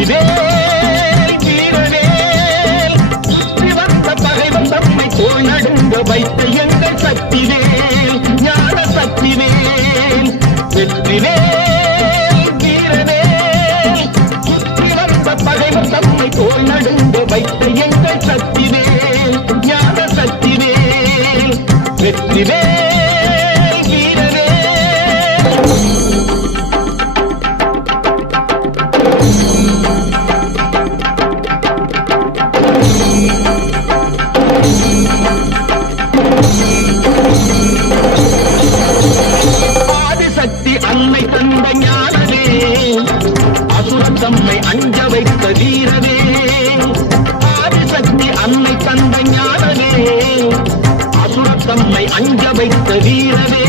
வெற்றிவேல் வீரவேல் சுற்றி வந்த பகைவன் தம்மை தோள் நடுங்க வைத்த எங்கள் சக்திவேல் ஞான சக்திவேல் வெற்றிவேல் வீரவேல் சுற்றி வந்த பகைவன் தம்மை தோள் நடுங்க வைத்த எங்கள் சக்திவேல் ஞான சக்திவேல் வெற்றிவேல் ஆதிசக்தி அன்னை தந்த ஞானவே அசுரத்தம்மை அஞ்ச வைத்த வீரவே ஆதிசக்தி அன்னை தந்த ஞானவே அசுரத்தம்மை அஞ்ச வைத்த வீரவே